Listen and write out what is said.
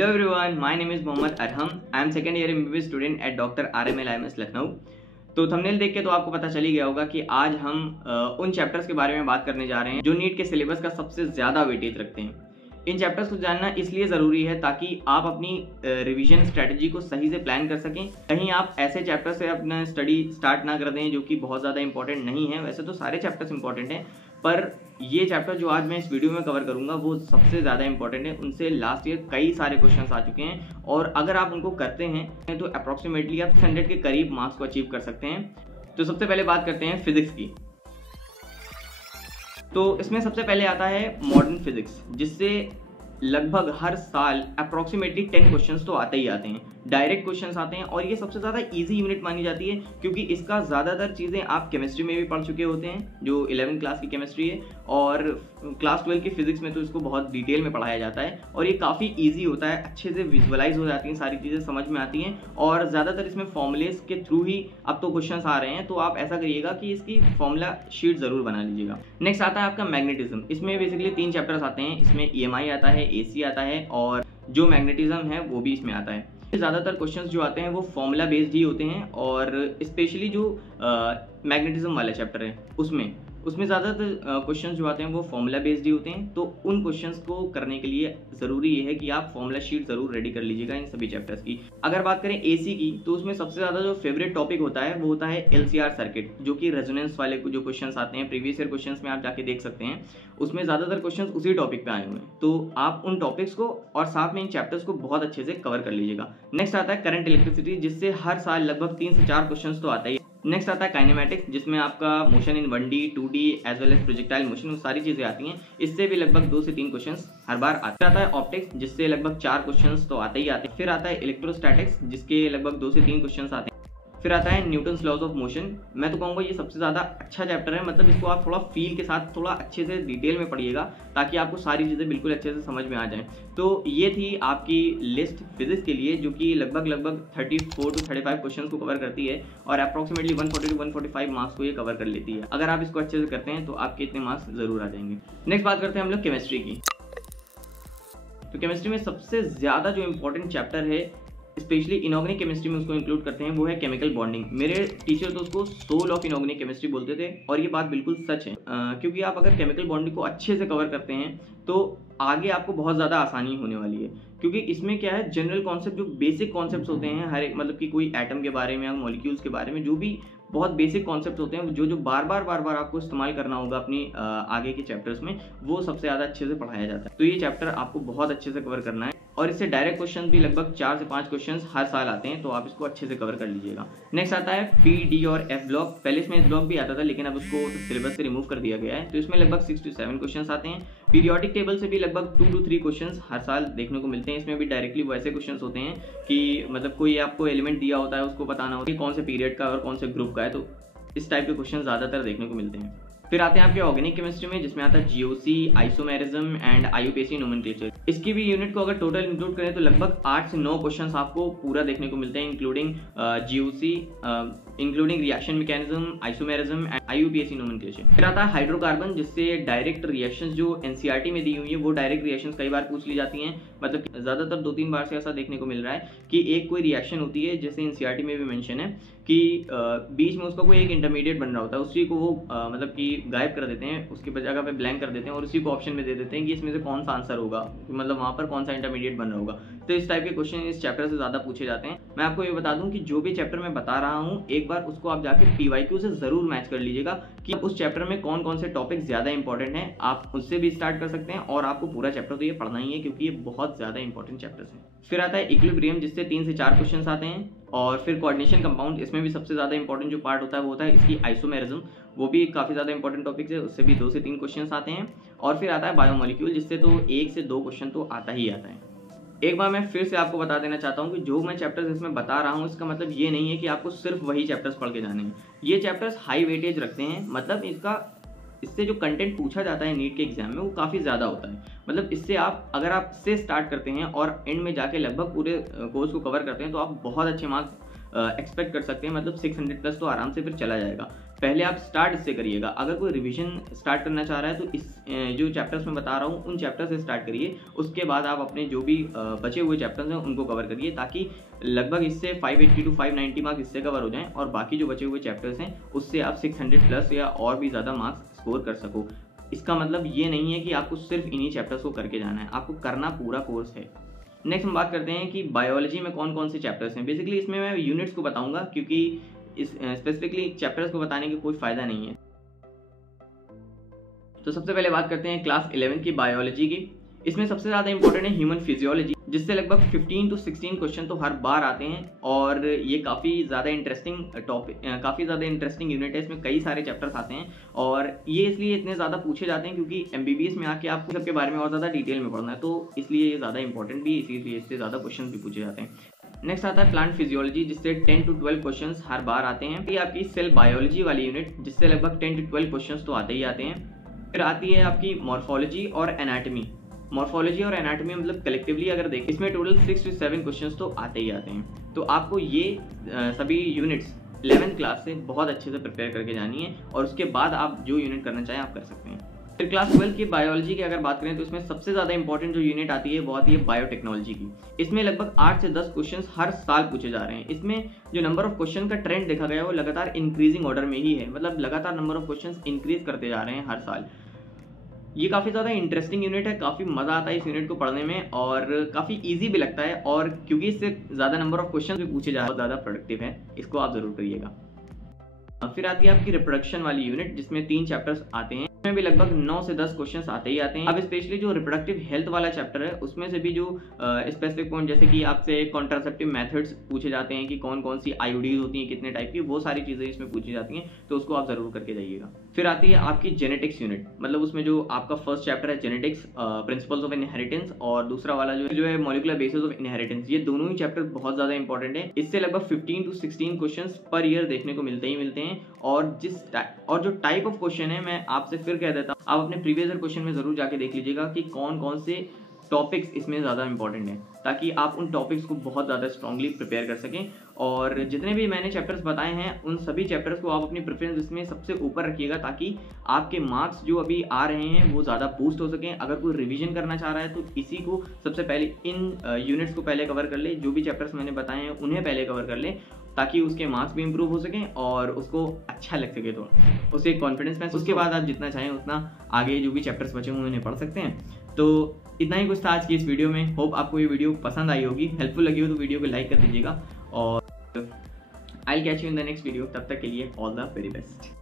Hello everyone, my name is Mohammad Arham. I am second year MBBS student at Dr. RML IMS Lucknow. तो thumbnail देख के तो आपको पता चल ही गया होगा कि आज हम उन चैप्टर्स के बारे में बात करने जा रहे हैं जो नीट के सिलेबस का सबसे ज़्यादा वेटेज रखते हैं। इन चैप्टर्स को जानना इसलिए ज़रूरी है ताकि आप अपनी रिवीजन स्ट्रैटेजी को सही से प्लान कर सकें। कहीं आप ऐसे चैप्टर से अपना स्टडी स्टार्ट ना कर दें जो कि बहुत ज़्यादा इंपॉर्टेंट नहीं है। वैसे तो सारे चैप्टर्स इंपॉर्टेंट हैं, पर ये चैप्टर जो आज मैं इस वीडियो में कवर करूंगा वो सबसे ज़्यादा इंपॉर्टेंट है। उनसे लास्ट ईयर कई सारे क्वेश्चंस आ चुके हैं और अगर आप उनको करते हैं तो अप्रॉक्सीमेटली आप 100 के करीब मार्क्स को अचीव कर सकते हैं। तो सबसे पहले बात करते हैं फिजिक्स की। तो इसमें सबसे पहले आता है मॉडर्न फिजिक्स, जिससे लगभग हर साल अप्रॉक्सीमेटली 10 क्वेश्चंस तो आते ही आते हैं, डायरेक्ट क्वेश्चंस आते हैं और ये सबसे ज़्यादा इजी यूनिट मानी जाती है क्योंकि इसका ज़्यादातर चीज़ें आप केमिस्ट्री में भी पढ़ चुके होते हैं, जो 11th क्लास की केमिस्ट्री है, और क्लास 12 की फिजिक्स में तो इसको बहुत डिटेल में पढ़ाया जाता है और ये काफ़ी ईजी होता है, अच्छे से विजुअलाइज हो जाती हैं, सारी चीज़ें समझ में आती हैं और ज़्यादातर इसमें फॉर्मूलेस के थ्रू ही अब तो क्वेश्चंस आ रहे हैं। तो आप ऐसा करिएगा कि इसकी फॉर्मूला शीट ज़रूर बना लीजिएगा। नेक्स्ट आता है आपका मैग्नेटिज्म। इसमें बेसिकली 3 चैप्टर्स आते हैं। इसमें EMI आता है, AC आता है और जो मैग्नेटिज्म है वो भी इसमें आता है। ज़्यादातर क्वेश्चंस जो आते हैं वो फॉर्मूला बेस्ड ही होते हैं और स्पेशली जो मैग्नेटिज्म वाला चैप्टर है उसमें ज़्यादातर क्वेश्चंस जो आते हैं वो फॉर्मूला बेस्ड ही होते हैं। तो उन क्वेश्चंस को करने के लिए ज़रूरी ये है कि आप फॉर्मूला शीट ज़रूर रेडी कर लीजिएगा इन सभी चैप्टर्स की। अगर बात करें AC की, तो उसमें सबसे ज़्यादा जो फेवरेट टॉपिक होता है वो होता है LCR सर्किट, जो कि रेजोनेंस वाले जो क्वेश्चंस आते हैं प्रीवियस ईयर क्वेश्चंस में आप जाके देख सकते हैं, उसमें ज़्यादातर क्वेश्चंस उसी टॉपिक पे आए हुए हैं। तो आप उन टॉपिक्स को और साथ में इन चैप्टर्स को बहुत अच्छे से कवर कर लीजिएगा। नेक्स्ट आता है करंट इलेक्ट्रिसिटी, जिससे हर साल लगभग 3 से 4 क्वेश्चन तो आता ही। नेक्स्ट आता है काइनेमैटिक्स, जिसमें आपका motion in 1D 2D as well as projectile motion, वो सारी चीज़ें आती हैं। इससे भी लगभग 2 से 3 क्वेश्चंस हर बार आते। आता है ऑप्टिक्स, जिससे लगभग 4 क्वेश्चंस तो आते ही आते हैं। फिर आता है इलेक्ट्रोस्टैटिक्स, जिसके लगभग 2 से 3 क्वेश्चंस आते हैं। फिर आता है न्यूटन्स लॉज ऑफ मोशन। मैं तो कहूँगा ये सबसे ज़्यादा अच्छा चैप्टर है, मतलब इसको आप थोड़ा फील के साथ थोड़ा अच्छे से डिटेल में पढ़िएगा ताकि आपको सारी चीज़ें बिल्कुल अच्छे से समझ में आ जाएं। तो ये थी आपकी लिस्ट फिजिक्स के लिए, जो कि लगभग 34 to 35 क्वेश्चन को कवर करती है और अप्रॉक्सीमेटली 140 to 145 मार्क्स को ये कवर कर लेती है। अगर आप इसको अच्छे से करते हैं तो आपके इतने मार्क्स ज़रूर आ जाएंगे। नेक्स्ट बात करते हैं हम लोग केमिस्ट्री की। तो केमिस्ट्री में सबसे ज़्यादा जो इंपॉर्टेंट चैप्टर है, स्पेशली इनऑर्गेनिक केमिस्ट्री में उसको इंक्लूड करते हैं, वो है केमिकल बॉन्डिंग। मेरे टीचर तो उसको सोल ऑफ इनऑर्गेनिक केमिस्ट्री बोलते थे और ये बात बिल्कुल सच है, क्योंकि आप अगर केमिकल बॉन्डिंग को अच्छे से कवर करते हैं तो आगे आपको बहुत ज़्यादा आसानी होने वाली है। क्योंकि इसमें क्या है, जनरल कॉन्सेप्ट, जो बेसिक कॉन्सेप्ट्स होते हैं हर एक, मतलब कि कोई एटम के बारे में या मॉलिक्यूल्स के बारे में, जो भी बहुत बेसिक कॉन्सेप्ट होते हैं जो बार बार आपको इस्तेमाल करना होगा अपनी आगे के चैप्टर्स में, वो सबसे ज़्यादा अच्छे से पढ़ाया जाता है। तो ये चैप्टर आपको बहुत अच्छे से कवर करना है और इससे डायरेक्ट क्वेश्चन भी लगभग 4 से 5 क्वेश्चन हर साल आते हैं, तो आप इसको अच्छे से कवर कर लीजिएगा। नेक्स्ट आता है P, D और F ब्लॉक। पहले इसमें S ब्लॉक भी आता था लेकिन अब उसको सिलेबस से रिमूव कर दिया गया है। तो इसमें लगभग 6 to 7 क्वेश्चन आते हैं। पीरियोडिक टेबल से भी लगभग 2 to 3 क्वेश्चन हर साल देखने को मिलते हैं। इसमें भी डायरेक्टली वो ऐसे क्वेश्चन होते हैं कि मतलब कोई आपको एलिमेंट दिया होता है, उसको बताना होता है कौन से पीरियड का और कौन से ग्रुप का है, तो इस टाइप के क्वेश्चन ज़्यादातर देखने को मिलते हैं। फिर आते हैं आपके ऑर्गेनिक केमिस्ट्री में, जिसमें आता है GOC, isomerism and IUPAC nomenclature. इसकी भी यूनिट को अगर टोटल इंक्लूड करें तो लगभग 8 से 9 क्वेश्चंस आपको पूरा देखने को मिलते हैं, including GOC, including reaction mechanism, isomerism and IUPAC nomenclature. फिर आता है हाइड्रोकार्बन, जिससे डायरेक्ट रिएक्शंस जो NCERT में दी हुई है वो डायरेक्ट रिएक्शंस कई बार पूछ ली जाती हैं। मतलब ज़्यादातर 2-3 बार से ऐसा देखने को मिल रहा है कि एक कोई रिएक्शन होती है, जैसे NCERT में भी मेंशन है कि बीच में उसका कोई एक इंटरमीडिएट बन रहा होता है, उसी को वो मतलब कि गायब कर देते हैं, उसकी जगह पे ब्लैंक कर देते हैं और उसी को ऑप्शन में दे देते हैं कि इसमें से कौन सा आंसर होगा, मतलब वहाँ पर कौन सा इंटरमीडिएट बन रहा होगा। तो इस टाइप के क्वेश्चन इस चैप्टर से ज़्यादा पूछे जाते हैं। मैं आपको ये बता दूं कि जो भी चैप्टर मैं बता रहा हूँ, एक बार उसको आप जाके PYQ से ज़रूर मैच कर लीजिएगा कि उस चैप्टर में कौन कौन से टॉपिक ज़्यादा इंपॉर्टेंट हैं। आप उससे भी स्टार्ट कर सकते हैं और आपको पूरा चैप्टर तो ये पढ़ना ही है क्योंकि ये बहुत ज़्यादा इंपॉर्टेंट चैप्टर्स हैं। फिर आता है इक्विलिब्रियम, जिससे 3 से 4 क्वेश्चन आते हैं। और फिर कोऑर्डिनेशन कंपाउंड, इसमें भी सबसे ज़्यादा इंपॉर्टेंट जो पार्ट होता है वो होता है इसकी आइसोमेरिज्म, वो भी काफ़ी ज़्यादा इंपॉर्टेंट टॉपिक है, उससे भी 2 से 3 क्वेश्चन आते हैं। और फिर आता है बायोमोलिक्यूल, जिससे तो 1 से 2 क्वेश्चन तो आता ही आता है। एक बार मैं फिर से आपको बता देना चाहता हूँ कि जो मैं चैप्टर्स इसमें बता रहा हूँ इसका मतलब ये नहीं है कि आपको सिर्फ वही चैप्टर्स पढ़ के जाने हैं। ये चैप्टर्स हाई वेटेज रखते हैं, मतलब इससे जो कंटेंट पूछा जाता है नीट के एग्जाम में वो काफ़ी ज़्यादा होता है। मतलब इससे आप अगर आप इससे स्टार्ट करते हैं और एंड में जाके लगभग पूरे कोर्स को कवर करते हैं तो आप बहुत अच्छे मार्क्स एक्सपेक्ट कर सकते हैं, मतलब 600 प्लस तो आराम से फिर चला जाएगा। पहले आप स्टार्ट इससे करिएगा। अगर कोई रिवीजन स्टार्ट करना चाह रहा है तो इस जो चैप्टर्स मैं बता रहा हूँ उन चैप्टर से स्टार्ट करिए, उसके बाद आप अपने जो भी बचे हुए चैप्टर्स हैं उनको कवर करिए, ताकि लगभग इससे 580 to 590 मार्क्स इससे कवर हो जाएं और बाकी जो बचे हुए चैप्टर्स हैं उससे आप 600 प्लस या और भी ज़्यादा मार्क्स स्कोर कर सको। इसका मतलब ये नहीं है कि आपको सिर्फ इन्हीं चैप्टर्स को करके जाना है, आपको करना पूरा कोर्स है। नेक्स्ट हम बात करते हैं कि बायोलॉजी में कौन कौन से चैप्टर्स हैं। बेसिकली इसमें मैं यूनिट्स को बताऊंगा, क्योंकि इस स्पेसिफिकली चैप्टर्स को बताने का कोई फ़ायदा नहीं है। तो सबसे पहले बात करते हैं क्लास 11 की बायोलॉजी की। इसमें सबसे ज़्यादा इंपॉर्टेंट है ह्यूमन फिजियोलॉजी, जिससे लगभग 15 to 16 क्वेश्चन तो हर बार आते हैं और ये काफ़ी ज़्यादा इंटरेस्टिंग टॉपिक, काफ़ी ज़्यादा इंटरेस्टिंग यूनिट है। इसमें कई सारे चैप्टर्स आते हैं और ये इसलिए इतने ज़्यादा पूछे जाते हैं क्योंकि MBBS में आके आपको सबके बारे में और ज़्यादा डिटेल में पढ़ना है, तो इसलिए ये ज़्यादा इंपॉर्टेंट भी, इसीलिए इससे ज़्यादा क्वेश्चन भी पूछे जाते हैं। नेक्स्ट आता है प्लांट फिजियोलॉजी, जिससे 10 to 12 क्वेश्चंस हर बार आते हैं। ये आपकी सेल बायोलॉजी वाली यूनिट, जिससे लगभग 10 to 12 क्वेश्चंस तो आते ही आते हैं। फिर आती है आपकी मॉर्फोलॉजी और एनाटमी। मॉर्फोलॉजी और एनाटमी मतलब कलेक्टिवली अगर देखें इसमें टोटल 6 to 7 क्वेश्चंस तो आते ही आते हैं। तो आपको ये सभी यूनिट्स 11th क्लास से बहुत अच्छे से प्रिपेयर करके जानी है और उसके बाद आप जो यूनिट करना चाहें आप कर सकते हैं। फिर क्लास 12 की बायोलॉजी की अगर बात करें तो इसमें सबसे ज़्यादा इंपॉर्टेंट जो यूनिट आती है वो आती है बायोटेक्नोलॉजी की। इसमें लगभग 8 से 10 क्वेश्चंस हर साल पूछे जा रहे हैं। इसमें जो नंबर ऑफ क्वेश्चन का ट्रेंड देखा गया है वो लगातार इंक्रीजिंग ऑर्डर में ही है, मतलब लगातार नंबर ऑफ क्वेश्चंस इंक्रीज करते जा रहे हैं हर साल। ये काफ़ी ज़्यादा इंटरेस्टिंग यूनिट है, काफ़ी मज़ा आता है इस यूनिट को पढ़ने में और काफ़ी इजी भी लगता है, और क्योंकि इससे ज़्यादा नंबर ऑफ क्वेश्चन भी पूछे जा रहे हैं, ज़्यादा प्रोडक्टिव है, इसको आप ज़रूर करिएगा। फिर आती है आपकी रिप्रोडक्शन वाली यूनिट, जिसमें 3 चैप्टर्स आते हैं। इसमें भी लगभग 9 से 10 क्वेश्चंस आते ही आते हैं। अब स्पेशली जो रिप्रोडक्टिव हेल्थ वाला चैप्टर है उसमें से भी जो स्पेसिफिक पॉइंट, जैसे कि आपसे कॉन्ट्रासेप्टिव मेथड्स पूछे जाते हैं कि कौन कौन सी IUDs होती हैं, कितने टाइप की, वो सारी चीज़ें इसमें पूछी जाती हैं, तो उसको आप ज़रूर करके जाइएगा। फिर आती है आपकी जेनेटिक्स यूनिट, मतलब उसमें जो आपका फर्स्ट चैप्टर है जेनेटिक्स प्रिंसिपल्स ऑफ इनहेरिटेंस और दूसरा वाला जो है मॉलिक्यूलर बेसिस ऑफ इनहेरिटेंस। ये दोनों ही चैप्टर बहुत ज़्यादा इंपॉर्टेंट है। इससे लगभग 15 to 16 क्वेश्चन पर ईयर देखने को मिलते हैं और जो टाइप ऑफ क्वेश्चन है मैं आपसे फिर कह देता हूँ, आप अपने प्रीवियस ईयर क्वेश्चन में जरूर जाके देख लीजिएगा कि कौन कौन से टॉपिक्स इसमें ज़्यादा इंपॉर्टेंट हैं, ताकि आप उन टॉपिक्स को बहुत ज़्यादा स्ट्रांगली प्रिपेयर कर सकें। और जितने भी मैंने चैप्टर्स बताए हैं उन सभी चैप्टर्स को आप अपनी प्रेफरेंस लिस्ट में सबसे ऊपर रखिएगा, ताकि आपके मार्क्स जो अभी आ रहे हैं वो ज़्यादा बूस्ट हो सकें। अगर कोई रिवीजन करना चाह रहा है तो इसी को सबसे पहले इन यूनिट्स को पहले कवर कर ले, जो भी चैप्टर्स मैंने बताए हैं उन्हें पहले कवर कर ले, ताकि उसके मार्क्स भी इंप्रूव हो सकें और उसको अच्छा लग सके, तो उसे कॉन्फिडेंस में। उसके बाद आप जितना चाहें उतना आगे जो भी चैप्टर्स बचे हुए उन्हें पढ़ सकते हैं। तो इतना ही कुछ था आज की इस वीडियो में। होप आपको ये वीडियो पसंद आई होगी, हेल्पफुल लगी हो तो वीडियो को लाइक कर दीजिएगा और I will catch you in the next video. तब तक के लिए ऑल द वेरी बेस्ट।